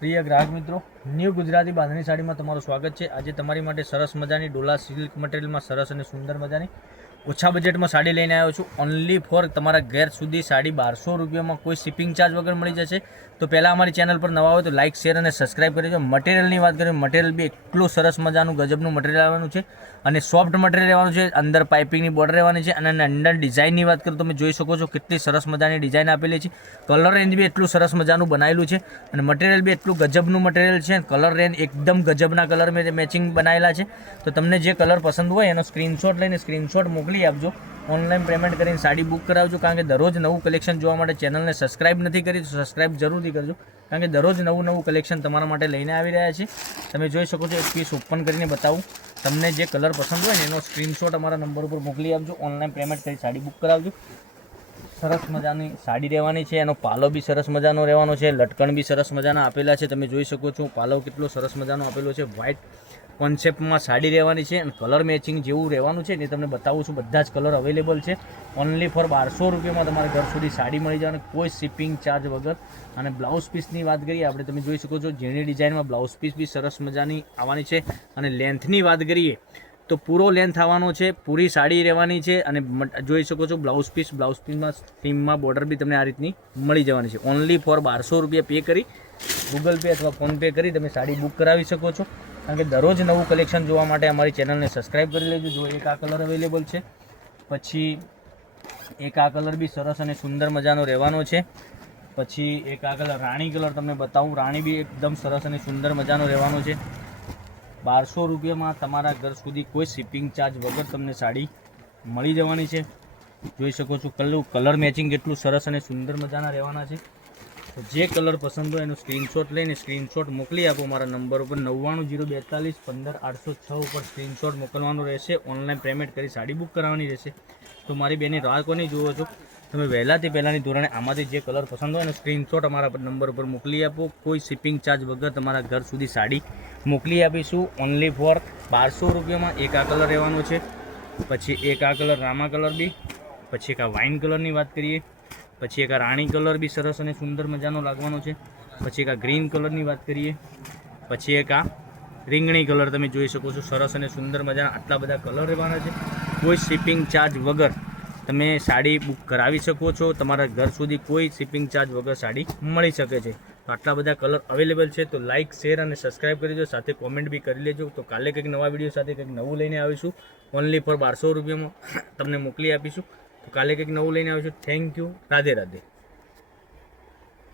પ્રિય ગ્રાહક મિત્રો, ન્યૂ ગુજરાતી બાંધણી સાડીમાં તમારું સ્વાગત છે। આજે તમારી માટે સરસ મજાની ડોલા સિલ્ક મટીરિયલમાં સરસ અને સુંદર મજાની ઓછા બજેટમાં સાડી લઈને આવ્યો છું। ઓનલી ફોર તમારા ઘેર સુધી સાડી 1200 રૂપિયામાં કોઈ શિપિંગ ચાર્જ વગર મળી જશે। તો પહેલાં અમારી ચેનલ પર નવા હોય તો લાઇક શેર અને સબસ્ક્રાઈબ કરી દેજો। મટીરિયલની વાત કરીએ, મટીરિયલ બી એટલું સરસ મજાનું ગજબનું મટીરિયલ આવવાનું છે અને સોફ્ટ મટીરિયલ રહેવાનું છે। અંદર પાઇપિંગની બોર્ડર રહેવાની છે અને અંદર ડિઝાઇનની વાત કરું તો તમે જોઈ શકો છો કેટલી સરસ મજાની ડિઝાઇન આપેલી છે। કલર રેન્જ બી એટલું સરસ મજાનું બનાવેલું છે અને મટીરિયલ બી એટલું ગજબનું મટીરિયલ છે। કલર રેન્જ એકદમ ગજબના કલર મેચિંગ બનાવેલા છે। તો તમને જે કલર પસંદ હોય એનો સ્ક્રીનશોટ લઈને સ્ક્રીનશોટ મોકલી આપજો। ઓનલાઈન પેમેન્ટ કરીને સાડી બુક કરાવજો, કારણ કે દરરોજ નવું કલેક્શન જોવા માટે ચેનલને સબસ્ક્રાઇબ નથી કરી તો સબસ્ક્રાઇબ જરૂરથી કરજો, કારણ કે દરરોજ નવું કલેક્શન તમારા માટે લઈને આવી રહ્યા છે। તમે જોઈ શકો છો, એક પીસ ઓપન કરીને બતાવું। તમને જે કલર પસંદ હોય ને એનો સ્ક્રીનશોટ અમારા નંબર ઉપર મોકલી આપજો। ઓનલાઈન પેમેન્ટ કરી સાડી બુક કરાવજો। સરસ મજાની સાડી રહેવાની છે। એનો પાલો બી સરસ મજાનો રહેવાનો છે। લટકણ બી સરસ મજાના આપેલા છે, તમે જોઈ શકો છો। પાલો કેટલો સરસ મજાનો આપેલો છે। વ્હાઇટ કોન્સેપ્ટમાં સાડી રહેવાની છે અને કલર મેચિંગ જેવું રહેવાનું છે એ તમને બતાવું છું। બધા જ કલર અવેલેબલ છે। ઓનલી ફોર 1200 રૂપિયામાં તમારા ઘર સુધી સાડી મળી જવાની, કોઈ શિપિંગ ચાર્જ વગર। અને બ્લાઉઝ પીસની વાત કરીએ આપણે, તમે જોઈ શકો છો ઝીણી ડિઝાઇનમાં બ્લાઉઝ પીસ બી સરસ મજાની આવવાની છે। અને લેન્થની વાત કરીએ તો પૂરો લેન્થ આવવાનો છે, પૂરી સાડી રહેવાની છે। અને જોઈ શકો છો બ્લાઉઝ પીસમાં સ્ટીમમાં બોર્ડર બી તમને આ રીતની મળી જવાની છે। ઓનલી ફોર 1200 રૂપિયા પે કરી ગૂગલ પે અથવા ફોનપે કરી તમે સાડી બુક કરાવી શકો છો, કારણ કે દરરોજ નવું કલેક્શન જોવા માટે અમારી ચેનલને સબસ્ક્રાઈબ કરી લેજો। જો એક આ કલર અવેલેબલ છે, પછી એક આ કલર બી સરસ અને સુંદર મજાનો રહેવાનો છે। પછી એક આ કલર રાણી કલર તમને બતાવું, રાણી બી એકદમ સરસ અને સુંદર મજાનો રહેવાનો છે। 1200 રૂપિયામાં તમારા ઘર સુધી કોઈ શિપિંગ ચાર્જ વગર તમને સાડી મળી જવાની છે। જોઈ શકો છો કલર મેચિંગ કેટલું સરસ અને સુંદર મજાના રહેવાના છે। તો જે કલર પસંદ હોય એનો સ્ક્રીનશોટ લઈને સ્ક્રીનશોટ મોકલી આપો મારા નંબર ઉપર 990241 15806 ઉપર સ્ક્રીનશોટ મોકલવાનો રહેશે। ઓનલાઈન પેમેન્ટ કરી સાડી બુક કરાવવાની રહેશે। તો મારી બેની રાહ કોની જુઓ છો, તમે વહેલાથી પહેલાંની ધોરણે આમાંથી જે કલર પસંદ હોય એનો સ્ક્રીનશોટ અમારા નંબર ઉપર મોકલી આપો। કોઈ શિપિંગ ચાર્જ વગર તમારા ઘર સુધી સાડી મોકલી આપીશું। ઓનલી ફોર 1200 રૂપિયામાં એક આ કલર રહેવાનો છે, પછી એક આ કલર રામા કલર બી, પછી એક આ વાઇન કલરની વાત કરીએ, પછી એક આ રાણી કલર બી સરસ અને સુંદર મજાનો લાગવાનો છે, પછી એક આ ગ્રીન કલરની વાત કરીએ, પછી એક આ રીંગણી કલર તમે જોઈ શકો છો। સરસ અને સુંદર મજાના આટલા બધા કલર રહેવાના છે। કોઈ શિપિંગ ચાર્જ વગર તમે સાડી બુક કરાવી શકો છો। તમારા ઘર સુધી કોઈ શિપિંગ ચાર્જ વગર સાડી મળી શકે છે। તો આટલા બધા કલર અવેલેબલ છે, તો લાઇક શેર અને સબસ્ક્રાઈબ કરી દેજો, સાથે કોમેન્ટ બી કરી લેજો। તો કાલે કંઈક નવા વિડીયો સાથે કંઈક નવું લઈને આવીશું। ઓનલી ફોર 1200 રૂપિયામાં તમને મોકલી આપીશું। તો કાલે કંઈક નવું લઈને આવીશું। Thank you, Radhe Radhe.